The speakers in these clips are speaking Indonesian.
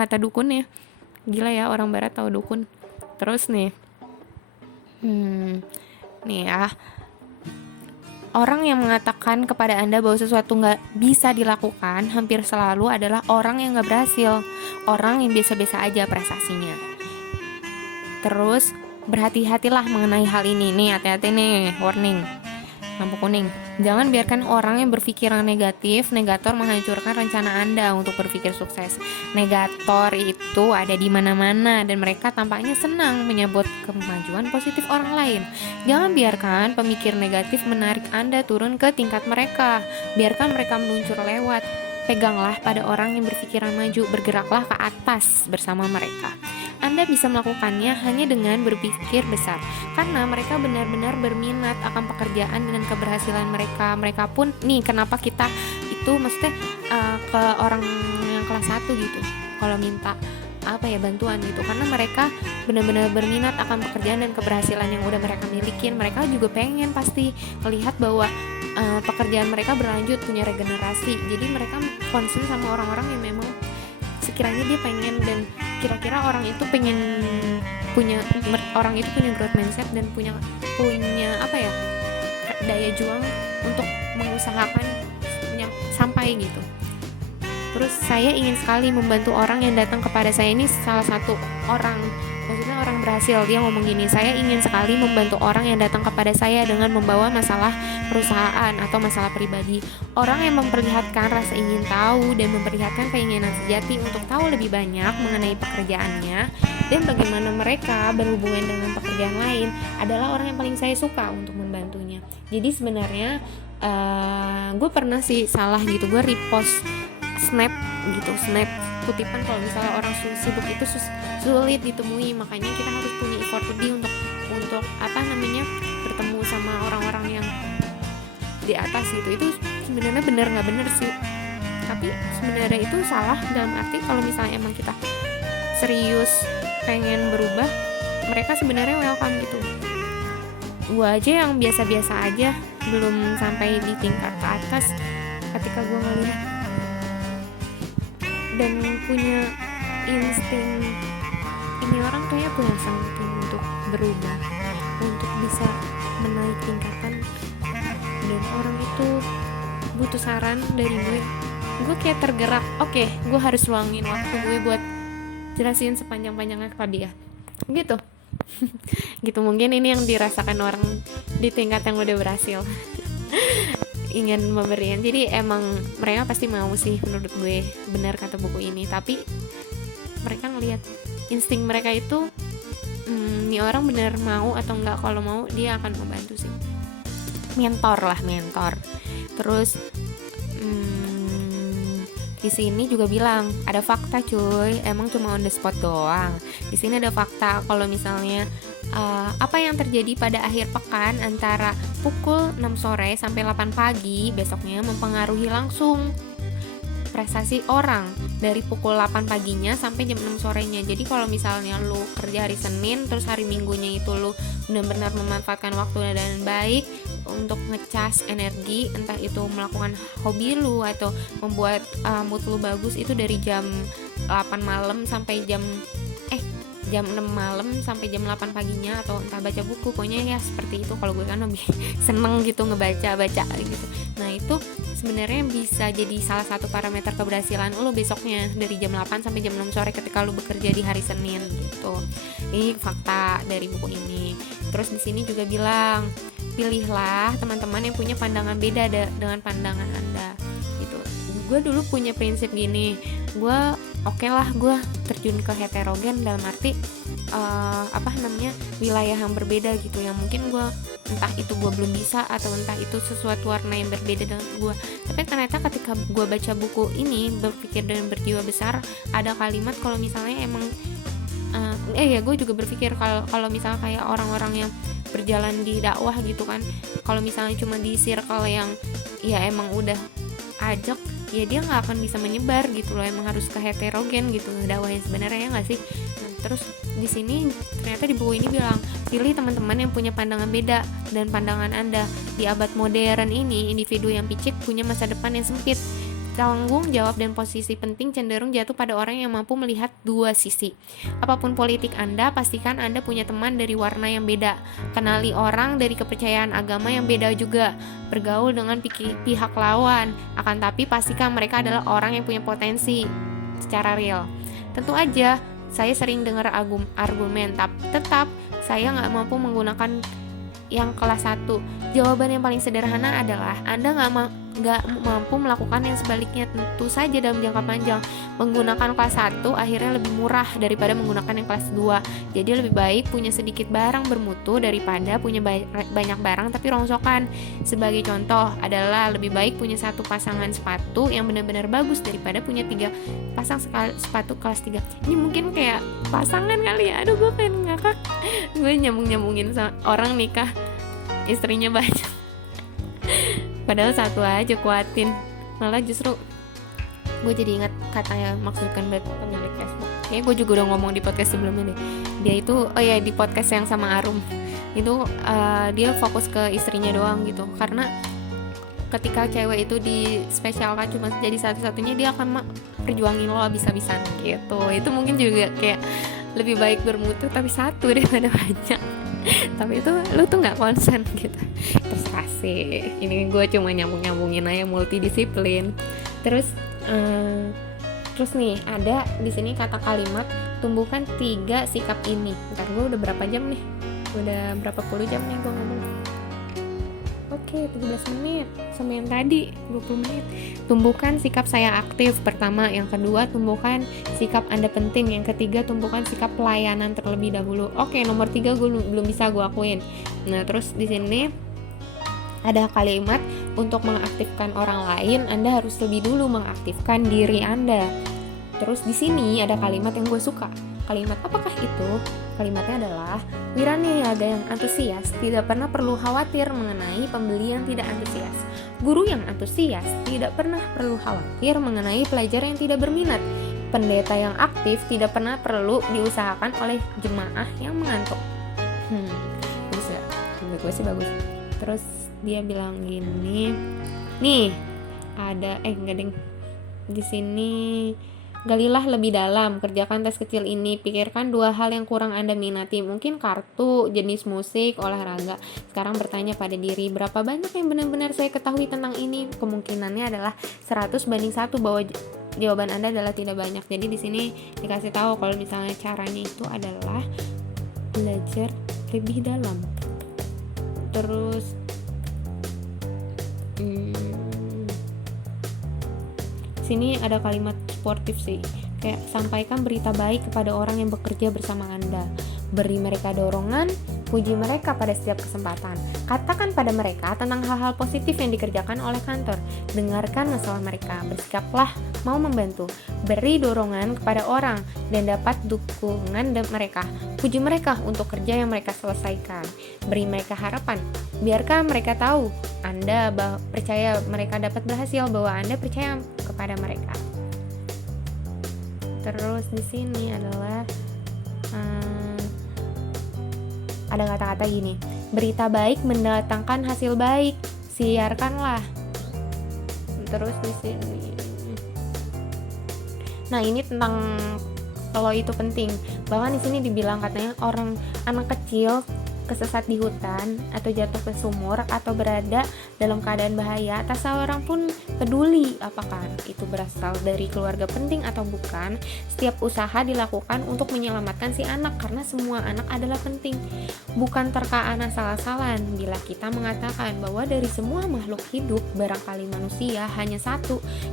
kata dukunnya. Gila ya, orang barat tahu dukun. Terus nih, nih ya, orang yang mengatakan kepada Anda bahwa sesuatu nggak bisa dilakukan hampir selalu adalah orang yang nggak berhasil, orang yang biasa-biasa aja prestasinya. Terus berhati-hatilah mengenai hal ini. Nih, hati-hati nih, warning, lampu kuning. Jangan biarkan orang yang berpikiran negatif, negator menghancurkan rencana Anda untuk berpikir sukses. Negator itu ada di mana-mana dan mereka tampaknya senang menyambut kemajuan positif orang lain. Jangan biarkan pemikir negatif menarik Anda turun ke tingkat mereka. Biarkan mereka meluncur lewat. Peganglah pada orang yang berpikiran maju, bergeraklah ke atas bersama mereka. Anda bisa melakukannya hanya dengan berpikir besar, karena mereka benar-benar berminat akan pekerjaan dan keberhasilan mereka. Mereka pun, nih kenapa kita itu maksudnya ke orang yang kelas 1 gitu, kalau minta bantuan gitu, karena mereka benar-benar berminat akan pekerjaan dan keberhasilan yang udah mereka milikin. Mereka juga pengen pasti melihat bahwa pekerjaan mereka berlanjut, punya regenerasi. Jadi mereka concern sama orang-orang yang memang sekiranya dia pengen, dan kira-kira orang itu punya growth mindset dan punya daya juang untuk mengusahakan sampai gitu. Terus saya ingin sekali membantu orang yang datang kepada saya. Ini salah satu orang, maksudnya orang berhasil, dia ngomong gini, saya ingin sekali membantu orang yang datang kepada saya dengan membawa masalah perusahaan atau masalah pribadi. Orang yang memperlihatkan rasa ingin tahu dan memperlihatkan keinginan sejati untuk tahu lebih banyak mengenai pekerjaannya dan bagaimana mereka berhubungan dengan pekerjaan lain adalah orang yang paling saya suka untuk membantunya. Jadi sebenarnya gue pernah sih salah gitu, gue repost snap kutipan kalau misalnya orang sibuk itu sulit ditemui, makanya kita harus punya effort lebih untuk bertemu sama orang-orang yang di atas gitu. Itu sebenarnya benar nggak benar sih, tapi sebenarnya itu salah dalam arti kalau misalnya emang kita serius pengen berubah, mereka sebenarnya welcome gitu. Gue aja yang biasa-biasa aja, belum sampai di tingkat ke atas, ketika gue ngeliat dan punya insting, ini orang kayaknya punya something untuk berubah, untuk bisa menaik tingkatan, dan orang itu butuh saran dari gue kayak tergerak. Oke, gue harus luangin waktu gue buat jelasin sepanjang-panjangnya ke dia gitu. Gitu, mungkin ini yang dirasakan orang di tingkat yang udah berhasil. Ingin memberikan, jadi emang mereka pasti mau sih, menurut gue benar kata buku ini, tapi mereka ngelihat insting mereka itu, nih orang benar mau atau enggak. Kalau mau dia akan membantu sih, mentor. Terus di sini juga bilang ada fakta cuy, emang cuma on the spot doang. Di sini ada fakta kalau misalnya apa yang terjadi pada akhir pekan antara pukul 6 sore sampai 8 pagi besoknya mempengaruhi langsung prestasi orang dari pukul 8 paginya sampai jam 6 sorenya. Jadi kalau misalnya lu kerja hari Senin, terus hari Minggunya itu lu benar-benar memanfaatkan waktu dan baik untuk ngecas energi, entah itu melakukan hobi lu atau membuat mood lu bagus, itu dari jam 8 malam sampai jam 6 malam sampai jam 8 paginya, atau entah baca buku, pokoknya ya seperti itu. Kalau gue kan lebih seneng gitu ngebaca gitu. Nah itu sebenarnya bisa jadi salah satu parameter keberhasilan lo besoknya dari jam 8 sampai jam 6 sore ketika lo bekerja di hari Senin gitu. Ini fakta dari buku ini. Terus di sini juga bilang, pilihlah teman-teman yang punya pandangan beda dengan pandangan Anda gitu. Gue dulu punya prinsip gini, gue gue terjun ke heterogen dalam arti wilayah yang berbeda gitu, yang mungkin gue entah itu gue belum bisa atau entah itu sesuatu warna yang berbeda dengan gue. Tapi ternyata ketika gue baca buku ini, berpikir dan berjiwa besar, ada kalimat kalau misalnya emang gue juga berpikir kalau misalnya kayak orang-orang yang berjalan di dakwah gitu kan, kalau misalnya cuma di circle yang ya emang udah ajak, ya dia nggak akan bisa menyebar gitu loh. Emang harus ke heterogen gitu dakwah yang sebenarnya, ya nggak sih? Nah, terus di sini ternyata di buku ini bilang, pilih teman-teman yang punya pandangan beda dan pandangan Anda. Di abad modern ini, individu yang picik punya masa depan yang sempit. tanggung jawab dan posisi penting cenderung jatuh pada orang yang mampu melihat dua sisi. Apapun politik Anda, pastikan Anda punya teman dari warna yang beda. Kenali orang dari kepercayaan agama yang beda juga. Bergaul dengan pihak lawan. Akan tapi pastikan mereka adalah orang yang punya potensi secara real. Tentu aja, saya sering dengar argumen, tetap saya nggak mampu menggunakan yang kelas 1. Jawaban yang paling sederhana adalah Anda nggak mampu melakukan yang sebaliknya. Tentu saja dalam jangka panjang menggunakan kelas 1 akhirnya lebih murah daripada menggunakan yang kelas 2. Jadi lebih baik punya sedikit barang bermutu daripada punya banyak barang tapi rongsokan. Sebagai contoh adalah lebih baik punya 1 pasangan sepatu yang benar-benar bagus daripada punya 3 pasang sepatu kelas 3. Ini mungkin kayak pasangan kali ya. Aduh, gue pengen ngakak. Gue nyambungin sama orang nikah istrinya banyak padahal 1 aja kuatin. Malah justru gue jadi ingat katanya maksudkan pemilik Facebook. Kayaknya gue juga udah ngomong di podcast sebelumnya deh. Dia itu di podcast yang sama Arum itu dia fokus ke istrinya doang gitu, karena ketika cewek itu dispesialkan cuma jadi satu-satunya, dia akan perjuangin lo habis-habisan gitu. Itu mungkin juga kayak lebih baik bermutu tapi 1 daripada banyak tapi itu lu tuh nggak konsen gitu. Terserah sih, ini gue cuma nyambungin aja, multidisiplin. Terus nih ada di sini kata kalimat tumbuhkan 3 sikap ini. Ntar gue udah berapa jam nih, udah berapa puluh jam nih gue ngomong. Oke, 17 menit sama yang tadi 20 menit. Tumbuhkan sikap saya aktif pertama, yang kedua tumbuhkan sikap Anda penting, yang ketiga tumbuhkan sikap pelayanan terlebih dahulu. Oke, nomor 3 gue belum bisa gue akuin. Nah, terus di sini ada kalimat untuk mengaktifkan orang lain, Anda harus lebih dulu mengaktifkan diri Anda. Terus di sini ada kalimat yang gue suka. Kalimat apakah itu? Kalimatnya adalah wiraniaga yang antusias tidak pernah perlu khawatir mengenai pembeli yang tidak antusias. Guru yang antusias tidak pernah perlu khawatir mengenai pelajar yang tidak berminat. Pendeta yang aktif tidak pernah perlu diusahakan oleh jemaah yang mengantuk. Bagus gak? Menurut gue sih bagus. Terus dia bilang gini, nih ada enggak ding di sini. Galilah lebih dalam, kerjakan tes kecil ini, pikirkan 2 hal yang kurang Anda minati, mungkin kartu, jenis musik, olahraga. Sekarang bertanya pada diri, berapa banyak yang benar-benar saya ketahui tentang ini? Kemungkinannya adalah 100:1 bahwa jawaban Anda adalah tidak banyak. Jadi di sini dikasih tahu kalau misalnya caranya itu adalah belajar lebih dalam. Terus sini ada kalimat sportif sih, kayak sampaikan berita baik kepada orang yang bekerja bersama Anda, beri mereka dorongan, puji mereka pada setiap kesempatan, katakan pada mereka tentang hal-hal positif yang dikerjakan oleh kantor, dengarkan masalah mereka, bersikaplah mau membantu, beri dorongan kepada orang dan dapat dukungan mereka, puji mereka untuk kerja yang mereka selesaikan, beri mereka harapan, biarkan mereka tahu Anda percaya mereka dapat berhasil, bahwa Anda percaya kepada mereka. Terus di sini adalah ada kata-kata gini, berita baik mendatangkan hasil baik, siarkanlah. Terus di sini, nah ini tentang kalau itu penting. Bahkan di sini dibilang katanya anak kecil kesesat di hutan atau jatuh ke sumur atau berada dalam keadaan bahaya, tak seorang pun peduli apakah itu berasal dari keluarga penting atau bukan. Setiap usaha dilakukan untuk menyelamatkan si anak karena semua anak adalah penting. Bukan terkaan asal-asalan bila kita mengatakan bahwa dari semua makhluk hidup barangkali manusia hanya 1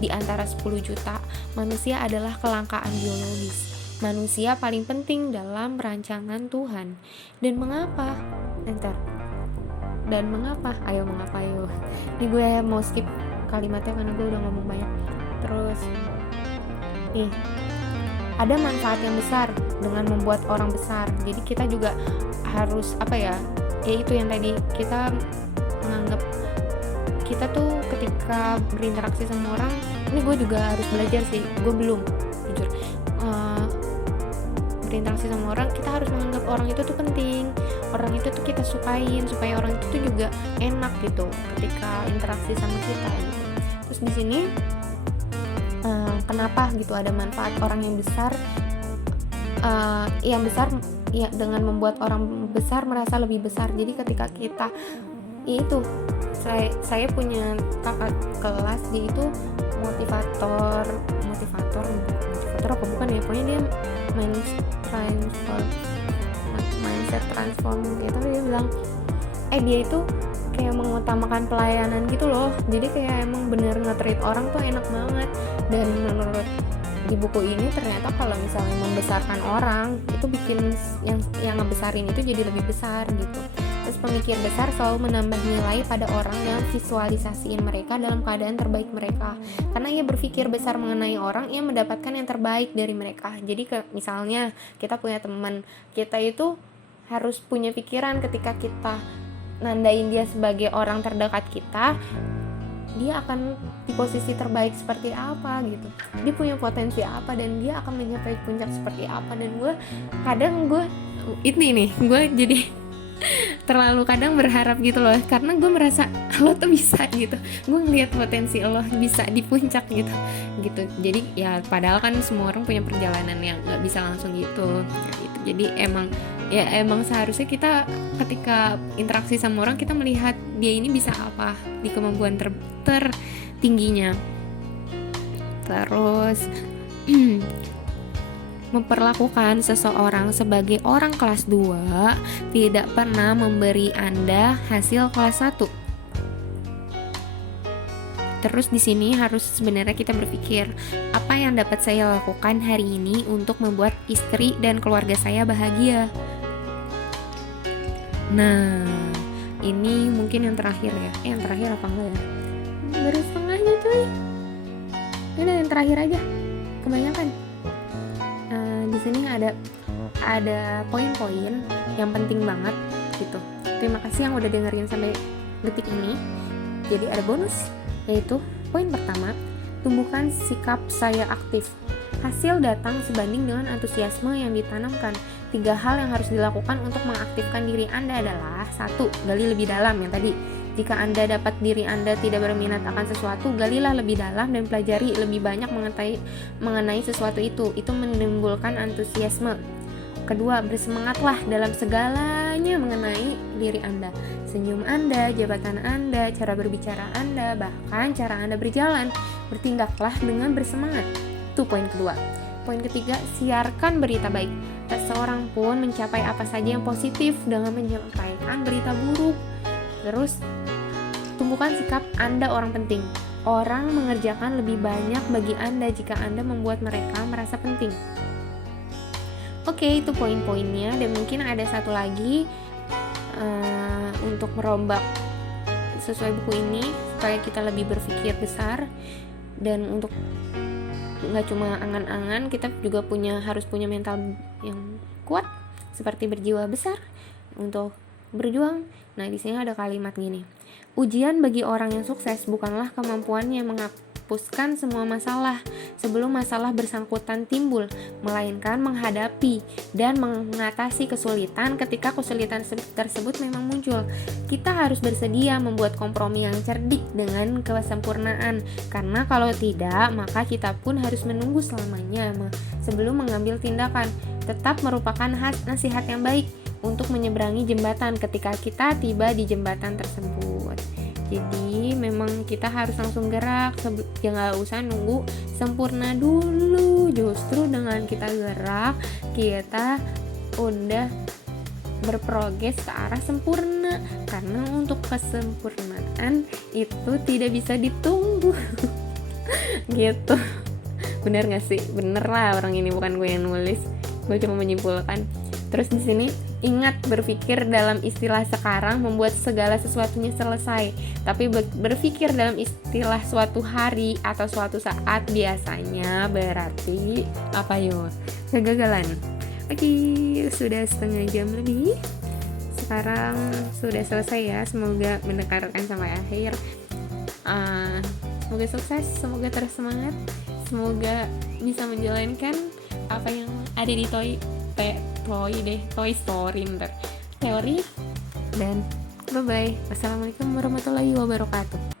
di antara 10 juta manusia adalah kelangkaan biologis. Manusia paling penting dalam rancangan Tuhan. Dan mengapa? Ayo mengapa. Ini gue mau skip kalimatnya karena gue udah ngomong banyak. Terus ada manfaat yang besar dengan membuat orang besar. Jadi kita juga harus itu yang tadi kita menganggap kita tuh ketika berinteraksi sama orang, ini gue juga harus belajar sih. Gue belum jujur. Berinteraksi sama orang, kita harus menganggap orang itu tuh penting, orang itu tuh kita sukain, supaya orang itu tuh juga enak gitu ketika interaksi sama kita gitu. Terus di sini kenapa gitu ada manfaat orang yang besar ya dengan membuat orang besar merasa lebih besar. Jadi ketika kita itu saya punya kakak kelas, dia itu motivator apa bukan ya, pokoknya dia mindset transform gitu. Dia bilang dia itu kayak mengutamakan pelayanan gitu loh, jadi kayak emang bener nge-treat orang tuh enak banget. Dan menurut di buku ini ternyata kalau misalnya membesarkan orang itu bikin yang ngebesarin itu jadi lebih besar gitu. Terus pemikir besar selalu menambah nilai pada orang yang visualisasiin mereka dalam keadaan terbaik mereka. Karena ia berpikir besar mengenai orang, ia mendapatkan yang terbaik dari mereka. Jadi misalnya kita punya teman, kita itu harus punya pikiran ketika kita nandain dia sebagai orang terdekat kita, dia akan di posisi terbaik seperti apa gitu, dia punya potensi apa, dan dia akan mencapai puncak seperti apa. Dan gue jadi terlalu kadang berharap gitu loh, karena gue merasa lo tuh bisa gitu, gue ngeliat potensi lo bisa di puncak gitu. Jadi ya padahal kan semua orang punya perjalanan yang nggak bisa langsung gitu. Jadi emang seharusnya kita ketika interaksi sama orang, kita melihat dia ini bisa apa di kemampuan tertingginya. Terus memperlakukan seseorang sebagai orang kelas 2 tidak pernah memberi Anda hasil kelas 1. Terus di sini harus sebenarnya kita berpikir, apa yang dapat saya lakukan hari ini untuk membuat istri dan keluarga saya bahagia. Nah, ini mungkin yang terakhir ya. Yang terakhir apa enggak ya? Baru setengahnya cuy. Udah yang terakhir aja. Kebanyakan. Di sini ada poin-poin yang penting banget gitu. Terima kasih yang udah dengerin sampai detik ini. Jadi ada bonus, yaitu poin pertama, tumbuhkan sikap saya aktif. Hasil datang sebanding dengan antusiasme yang ditanamkan. 3 hal yang harus dilakukan untuk mengaktifkan diri Anda adalah: 1. Gali lebih dalam, yang tadi. Jika Anda dapat diri Anda tidak berminat akan sesuatu, galilah lebih dalam dan pelajari lebih banyak mengenai sesuatu itu. Itu menimbulkan antusiasme. 2. Bersemangatlah dalam segalanya mengenai diri Anda. Senyum Anda, jabatan Anda, cara berbicara Anda, bahkan cara Anda berjalan. Bertindaklah dengan bersemangat. Itu poin kedua. Poin ketiga, siarkan berita baik. Tak seorang pun mencapai apa saja yang positif dengan menyampaikan berita buruk. Terus, tumbuhkan sikap Anda orang penting. Orang mengerjakan lebih banyak bagi Anda jika Anda membuat mereka merasa penting. Oke, itu poin-poinnya. Dan mungkin ada satu lagi untuk merombak sesuai buku ini supaya kita lebih berpikir besar. Dan untuk nggak cuma angan-angan, kita juga harus punya mental yang kuat, seperti berjiwa besar untuk berjuang. Nah, di sini ada kalimat gini: ujian bagi orang yang sukses bukanlah kemampuannya menghapuskan semua masalah sebelum masalah bersangkutan timbul, melainkan menghadapi dan mengatasi kesulitan ketika kesulitan tersebut memang muncul. Kita harus bersedia membuat kompromi yang cerdik dengan kesempurnaan, karena kalau tidak, maka kita pun harus menunggu selamanya sebelum mengambil tindakan. Tetap merupakan nasihat yang baik untuk menyeberangi jembatan ketika kita tiba di jembatan tersebut. Jadi memang kita harus langsung gerak, jangan usah nunggu sempurna dulu. Justru dengan kita gerak, kita udah berprogres ke arah sempurna. Karena untuk kesempurnaan itu tidak bisa ditunggu. Gitu. Bener gak sih? Bener lah, orang ini bukan gue yang nulis, gue cuma menyimpulkan. Terus di sini ingat, berpikir dalam istilah sekarang membuat segala sesuatunya selesai. Tapi berpikir dalam istilah suatu hari atau suatu saat biasanya berarti apa yuk? Kegagalan. Oke, sudah setengah jam lebih. Sekarang sudah selesai ya. Semoga mendengarkan sampai akhir. Semoga sukses, semoga terus semangat, semoga bisa menjalankan apa yang ada di Toy Story teori. Dan bye bye. Wassalamualaikum warahmatullahi wabarakatuh.